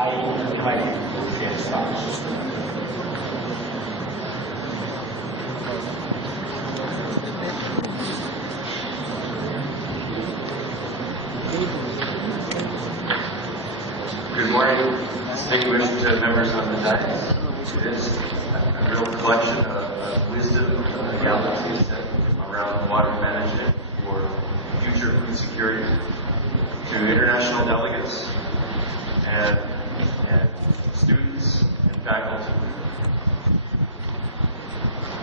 I invite you to get started. Good morning, distinguished members on the dais. It is a real collection of wisdom and realities around water management for future food security to international delegates and students and faculty.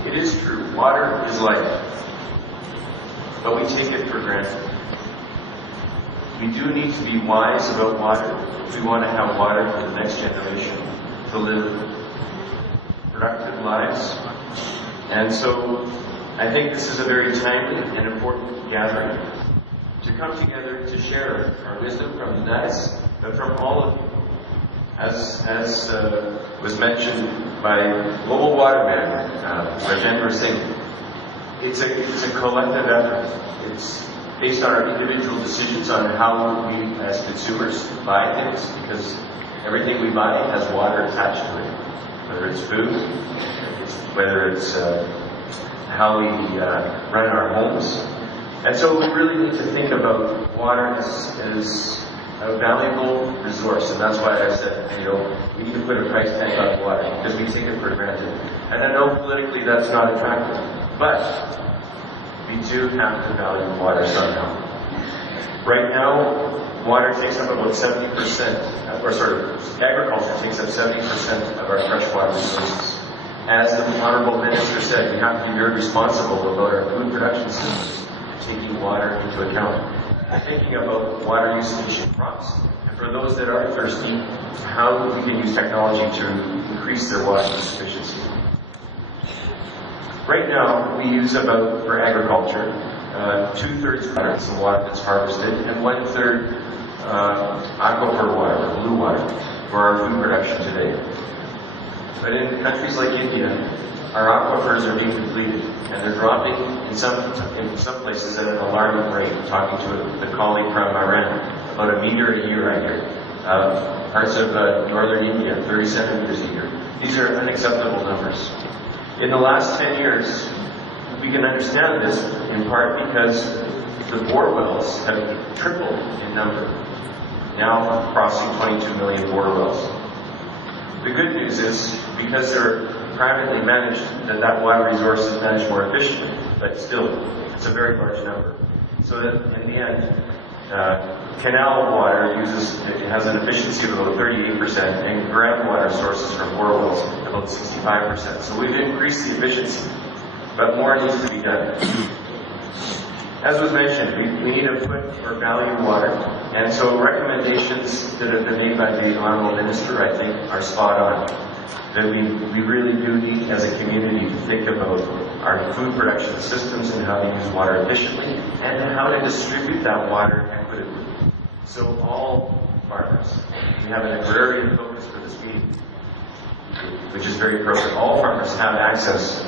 It is true, water is life, but we take it for granted. We do need to be wise about water if we want to have water for the next generation to live productive lives. And so I think this is a very timely and important gathering to come together to share our wisdom from the dais, but from all of you. As was mentioned by Global Waterman, Rajendra Singh, it's a collective effort. It's based on our individual decisions on how we as consumers buy things, because everything we buy has water attached to it, whether it's food, whether it's how we run our homes. And so we really need to think about water as a valuable resource, and that's why I said, we need to put a price tag on water, because we take it for granted. And I know politically that's not attractive, but we do have to value water somehow. Right now, water takes up about 70%, agriculture takes up 70% of our freshwater resources. As the Honorable Minister said, we have to be very responsible about our food production systems, taking water into account. Thinking about water usage in crops, and for those that are thirsty, how we can use technology to increase their water sufficiency. Right now, we use about, for agriculture, 2/3 water, it's the water that's harvested, and 1/3 aquifer water, or blue water, for our food production today. But in countries like India, our aquifers are being depleted, and they're dropping in some places at an alarming rate. Talking to a colleague from Iran, about a meter a year, I hear. Parts of northern India, 30 centimeters a year. These are unacceptable numbers. In the last 10 years, we can understand this in part because the bore wells have tripled in number, now crossing 22 million bore wells. The good news is, because they're privately managed, that water resource is managed more efficiently, but still, it's a very large number. So that in the end, canal water has an efficiency of about 38%, and groundwater sources from bore wells about 65%. So we've increased the efficiency, but more needs to be done. As was mentioned, we need to put or value water, and so recommendations that have been made by the Honorable Minister, I think, are spot on. That we really do need, as a community, to think about our food production systems and how to use water efficiently, and how to distribute that water equitably. So all farmers, we have an agrarian focus for this meeting, which is very appropriate. All farmers have access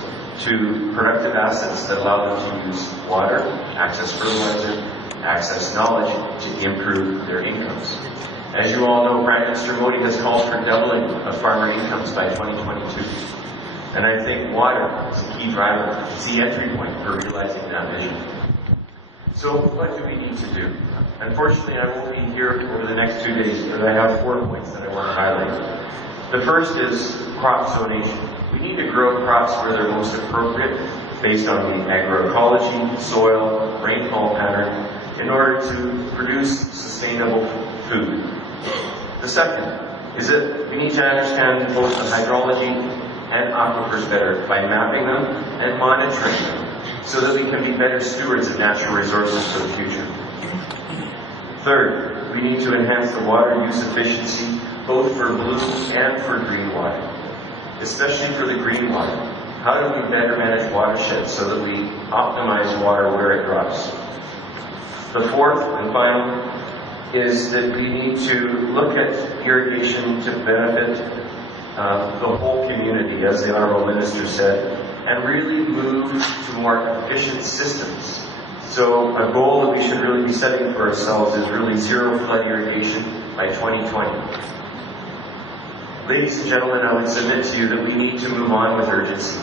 to productive assets that allow them to use water, access fertilizer, access knowledge to improve their incomes. As you all know, Prime Minister Modi has called for doubling of farmer incomes by 2022. And I think water is a key driver. It's the entry point for realizing that vision. So what do we need to do? Unfortunately, I won't be here over the next 2 days, but I have 4 points that I want to highlight. The first is crop zonation. We need to grow crops where they're most appropriate, based on the agroecology, soil, rainfall pattern, in order to produce sustainable food. The second is that we need to understand both the hydrology and aquifers better by mapping them and monitoring them, so that we can be better stewards of natural resources for the future. Third, we need to enhance the water use efficiency, both for blue and for green water, especially for the green water. How do we better manage watersheds so that we optimize water where it drops? The fourth and final is that we need to look at irrigation to benefit the whole community, as the Honorable Minister said, and really move to more efficient systems. So a goal that we should really be setting for ourselves is really zero flood irrigation by 2020. Ladies and gentlemen, I would submit to you that we need to move on with urgency.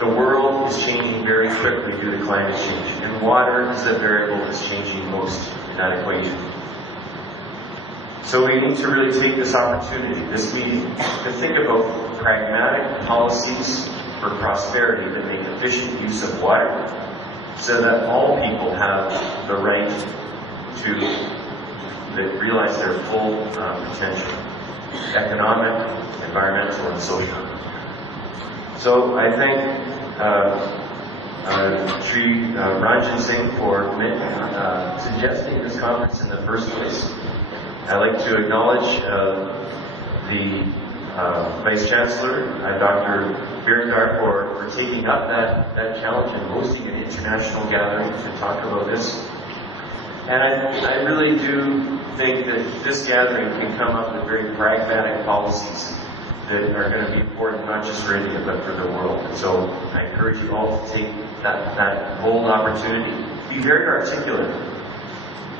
The world is changing very quickly due to climate change, and water is the variable that's changing most in that equation. So we need to really take this opportunity, this meeting, to think about pragmatic policies for prosperity that make efficient use of water so that all people have the right to realize their full potential, economic, environmental, and social. So I thank Sri Ranjan Singh for suggesting this conference in the first place. I'd like to acknowledge the Vice Chancellor, Dr. Bergvinson, for taking up that challenge and hosting an international gathering to talk about this. And I really do think that this gathering can come up with very pragmatic policies that are going to be important not just for India but for the world. And so I encourage you all to take that bold opportunity, be very articulate,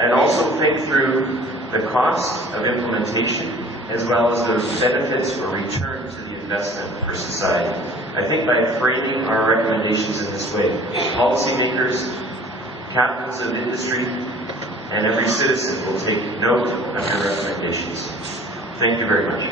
and also think through the cost of implementation as well as the benefits or return to the investment for society. I think by framing our recommendations in this way, policymakers, captains of industry, and every citizen will take note of their recommendations. Thank you very much.